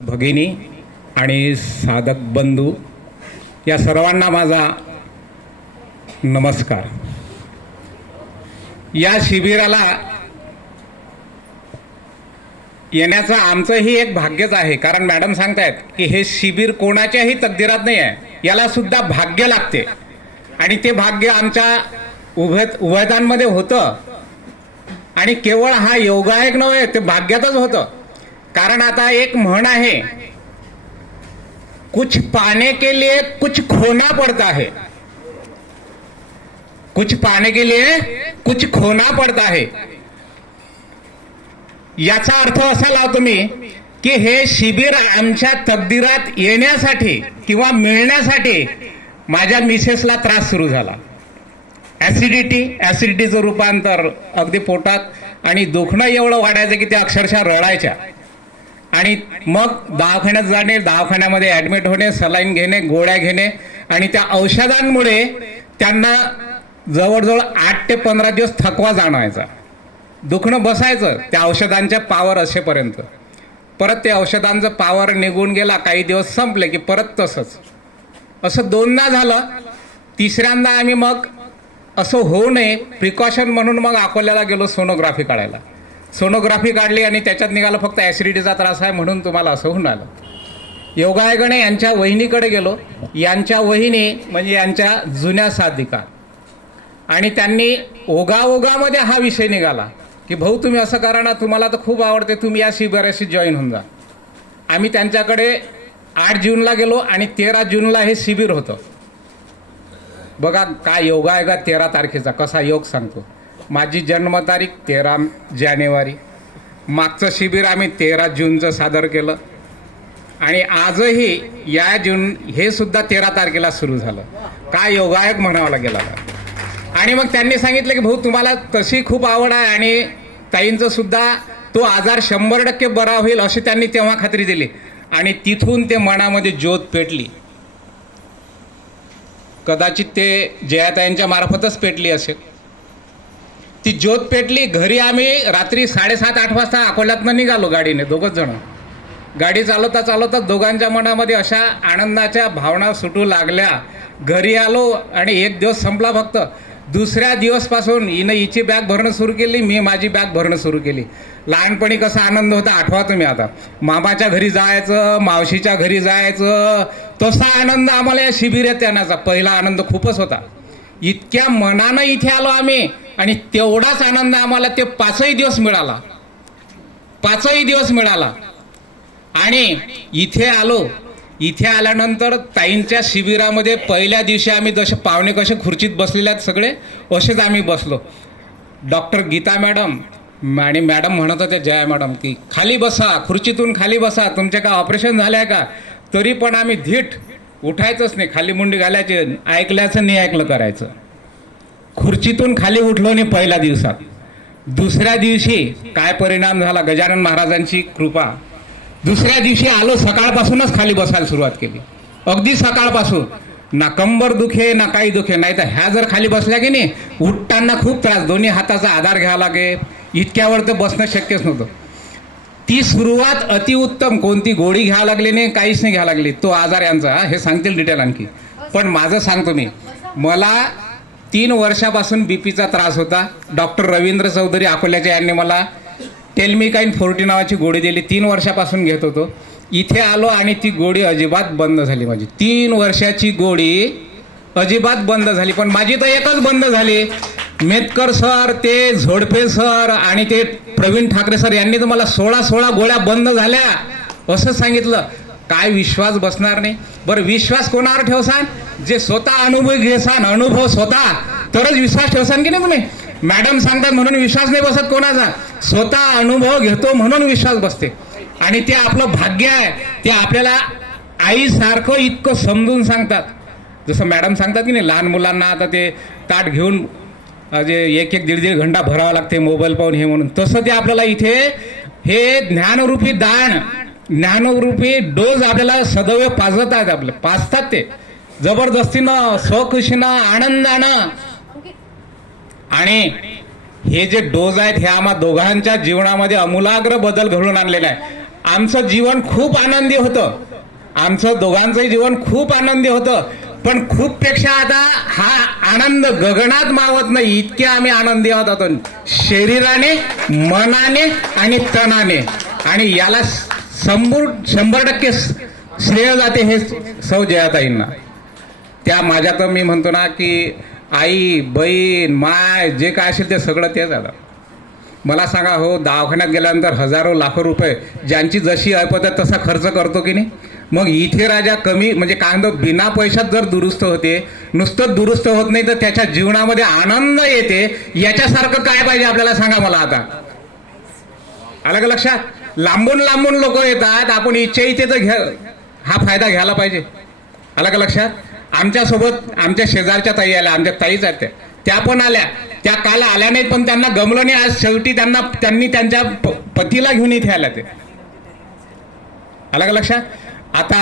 भगिनी आणि साधक बंधू या सर्वांना माझा नमस्कार. या शिबिराला येण्याचं आमचंही एक भाग्यच आहे, कारण मॅडम सांगतायत की हे शिबिर कोणाच्याही तकदीरात नाही आहे, याला सुद्धा भाग्य लागते आणि ते भाग्य आमच्या उभयतांमध्ये होतं. आणि केवळ हा योगायोग नव्हे, ते भाग्यातच होतं. कारण आता एक म्हण आहे, कुछ पाने के लिए कुछ खोना पड़ता है, कुछ पाने के लिए कुछ खोना पड़ता है. याचा अर्थ असा लावतो मी की हे शिबिर आमच्या तकदीरात येण्यासाठी किंवा मिळण्यासाठी माझ्या मिसेसला त्रास सुरू झाला. ॲसिडिटीचं रूपांतर अगदी पोटात आणि दुखणं एवढं वाढायचं की त्या अक्षरशः रडायच्या. आणि मग दवाखान्यात जाणे, दवाखान्यामध्ये ॲडमिट होणे, सलाईन घेणे, गोळ्या घेणे आणि त्या औषधांमुळे त्यांना जवळजवळ 8 ते 15 दिवस थकवा जाणवायचा. दुखणं बसायचं त्या औषधांच्या पावर असेपर्यंत. परत ते औषधांचं पावर निघून गेला, काही दिवस संपले की परत तसंच. असं 2दा झालं. तिसऱ्यांदा आम्ही मग असं होऊ नये प्रिकॉशन म्हणून मग अकोल्याला गेलो सोनोग्राफी काढायला. सोनोग्राफी काढली आणि त्याच्यात निघालं फक्त ॲसिडिटीचा त्रास आहे म्हणून तुम्हाला असं होऊन आलं. योगायोगाने यांच्या वहिनीकडे गेलो. यांच्या वहिनी म्हणजे यांच्या जुन्या साधिका, आणि त्यांनी ओघामध्ये हा विषय निघाला की भाऊ तुम्ही असं करा ना, तुम्हाला तर खूप आवडते, तुम्ही या शिबिराशी जॉईन होऊन जा. आम्ही त्यांच्याकडे 8 जूनला गेलो आणि 13 जूनला हे शिबिर होतं. बघा काय योगायोगात 13 तारखेचा कसा योग सांगतो. माझी जन्मतारीख 13 जानेवारी. मागचं शिबिर आम्ही 13 जूनचं सादर केलं आणि आजही या जून हे सुद्धा 13 तारखेला सुरू झालं. काय योगायोग म्हणावा लागेल. आणि मग त्यांनी सांगितलं की भाऊ तुम्हाला तशी खूप आवड आहे आणि ताईंचं सुद्धा तो आजार 100% बरा होईल अशी त्यांनी तेव्हा खात्री दिली. आणि तिथून ते मनामध्ये ज्योत पेटली. कदाचित ते जयाताईंच्या मार्फतच पेटली असेल. ती ज्योत पेटली. घरी आम्ही रात्री 7:30-8 वाजता अकोल्यातनं निघालो गाडीने, 2 जण. गाडी चालवता चालवता दोघांच्या मनामध्ये अशा आनंदाच्या भावना सुटू लागल्या. घरी आलो आणि 1 दिवस संपला फक्त. दुसऱ्या दिवसपासून हिनं हिची बॅग भरणं सुरू केली, मी माझी बॅग भरणं सुरू केली. लहानपणी कसा आनंद होता आठवा तुम्ही. आता मामाच्या घरी जायचं, मावशीच्या घरी जायचं, तसा आनंद आम्हाला या शिबिरात येण्याचा पहिला आनंद खूपच होता. इतक्या मनानं इथे आलो आम्ही आणि तेवढाच आनंद आम्हाला ते 5ही दिवस मिळाला. 5ही दिवस मिळाला. आणि इथे आलो. इथे आल्यानंतर ताईंच्या शिबिरामध्ये पहिल्या दिवशी आम्ही जसे पाहुणे कसे खुर्चीत बसलेले आहेत सगळे, असेच आम्ही बसलो. डॉक्टर गीता मॅडम आणि मॅडम म्हणत होत्या जया मॅडम की खाली बसा, खुर्चीतून खाली बसा, तुमचे का ऑपरेशन झालं आहे का. तरी पण आम्ही धीट उठायचंच नाही, खाली मुंडी घालायची, ऐकल्याचं नाही ऐकलं करायचं. खुर्चीतून खाली उठलो नाही पहिल्या दिवसात. दुसऱ्या दिवशी काय परिणाम झाला, गजानन महाराजांची कृपा. दुसऱ्या दिवशी आलो, सकाळपासूनच खाली बसायला सुरुवात केली. अगदी सकाळपासून ना कंबर दुखे ना काही दुखे. नाही तर ह्या जर खाली बसल्या की नाही उठताना खूप त्रास, दोन्ही हाताचा आधार घ्यावा लागे. इतक्यावर तर बसणं शक्यच नव्हतं. ती सुरुवात अतिउत्तम. कोणती गोळी घ्यावं लागली नाही, काहीच नाही घ्यावं लागली. तो आजार यांचा हे सांगतील डिटेल आणखी. पण माझं सांगतो मी, मला 3 वर्षापासून बीपीचा त्रास होता. डॉक्टर रवींद्र चौधरी अकोल्याचे यांनी मला टेलमिकाइन 40 नावाची गोळी दिली. 3 वर्षापासून घेत होतो. इथे आलो आणि ती गोळी अजिबात बंद झाली. माझी 3 वर्षाची गोळी अजिबात बंद झाली. पण माझी तर एकच बंद झाली. मेतकर सर, ते झोडपे सर आणि ते प्रवीण ठाकरे सर यांनी तर मला 16 गोळ्या बंद झाल्या असं सांगितलं. काय विश्वास बसणार नाही. बरं विश्वास कोणावर ठेवसान, जे स्वतः अनुभव घेसान, अनुभव स्वतः, तरच विश्वास ठेवसान की नाही तुम्ही. मॅडम सांगतात म्हणून विश्वास नाही बसत कोणाचा, स्वतः अनुभव घेतो म्हणून विश्वास बसते. आणि ते आपलं भाग्य आहे. ते आपल्याला आईसारखं इतकं समजून सांगतात. जसं मॅडम सांगतात की नाही लहान मुलांना आता ते ताट घेऊन जे 1-1, 1.5 घंटा भरावा लागते मोबाईल पाहून हे म्हणून, तसं ते आपल्याला इथे हे ज्ञानरूपी दान, ज्ञानरूपी डोज आपल्याला सदैव पाजत आहेत. आपले पाजतात ते जबरदस्तीनं, स्वखुशीनं, आनंदानं. आणि हे जे डोज आहेत हे आम्हा दोघांच्या जीवनामध्ये आमूलाग्र बदल घडवून आणलेला आहे. आमचं जीवन खूप आनंदी होतं, आमचं दोघांचंही जीवन खूप आनंदी होतं. पण खूप पेक्षा आता हा आनंद गगनात मावत नाही, इतके आम्ही आनंदी आहोत आता शरीराने, मनाने आणि तनाने. आणि याला 100% श्रेय जाते हे सौ जयाताईंना. त्या माझ्या तर मी म्हणतो ना की आई, बहीण, माय जे काय असेल ते सगळं ते झालं. मला सांगा हो, दवाखान्यात गेल्यानंतर हजारो लाखो रुपये ज्यांची जशी ऐपत आहे तसा खर्च करतो की नाही. मग इथे राजा कमी म्हणजे काय म्हणतो, बिना पैशात जर दुरुस्त होते, नुसतं दुरुस्त होत नाही तर त्याच्या जीवनामध्ये आनंद येते. याच्यासारखं काय पाहिजे आपल्याला सांगा मला आता. आलं का लक्षात? लांबून लांबून लोक येतात, आपण इथे तर हा फायदा घ्यायला पाहिजे. आलं का लक्षात? आमच्यासोबत आमच्या शेजारच्या ताई आल्या, आमच्या ताईच आहेत त्या पण आल्या. त्या काल आल्या नाहीत पण त्यांना गमलं नाही. आज शेवटी त्यांनी त्यांच्या पतीला घेऊन इथे आल्या ते. आलं का लक्षात? आता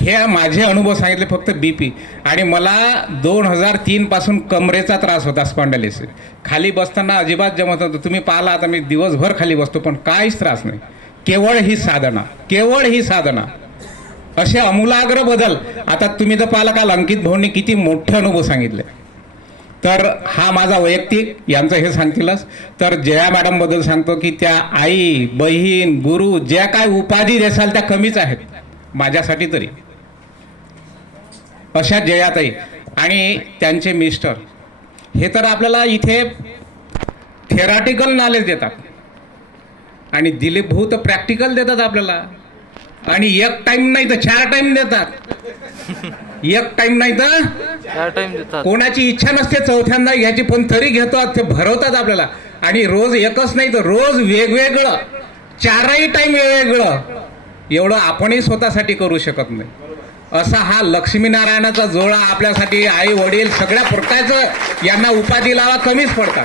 हे माझे अनुभव सांगितले फक्त बीपी. आणि मला 2003 पासून कमरेचा त्रास होता, स्पॉन्डायलिसिस. खाली बसताना अजिबात जमत नव्हतं. तुम्ही पाहिला आता मी दिवसभर खाली बसतो पण काहीच त्रास नाही. केवळ ही साधना, केवळ ही साधना. असे अमूलाग्र बदल. आता तुम्ही तर पाहिला काल अंकित भाऊंनी किती मोठे अनुभव सांगितले. तर हा माझा वैयक्तिक, यांचं हे सांगतीलच. तर जया मॅडम बद्दल सांगतो की त्या आई, बहीण, गुरु ज्या काय उपाधी देसाल त्या कमीच आहेत माझ्यासाठी तरी. अशा जयाताई आणि त्यांचे मिस्टर हे तर आपल्याला इथे थेरॉटिकल नॉलेज देतात आणि दिलीप भाऊ तर प्रॅक्टिकल देतात आपल्याला. आणि एक टाइम नाही तर 4 टाइम देतात. एक टाइम नाही तर 4 टाइम देतात. कोणाची इच्छा नसते चौथ्यांदा घ्यायची पण तरी घेतात, ते भरवतात आपल्याला. आणि रोज एकच नाही तर रोज वेगवेगळं, 4ही टाइम वेगवेगळं. एवढं आपणही स्वतःसाठी करू शकत नाही. असा हा लक्ष्मीनारायणाचा जोडा आपल्यासाठी. आई वडील सगळ्या प्रकारचं यांना उपाधी लावा कमीच पडतात.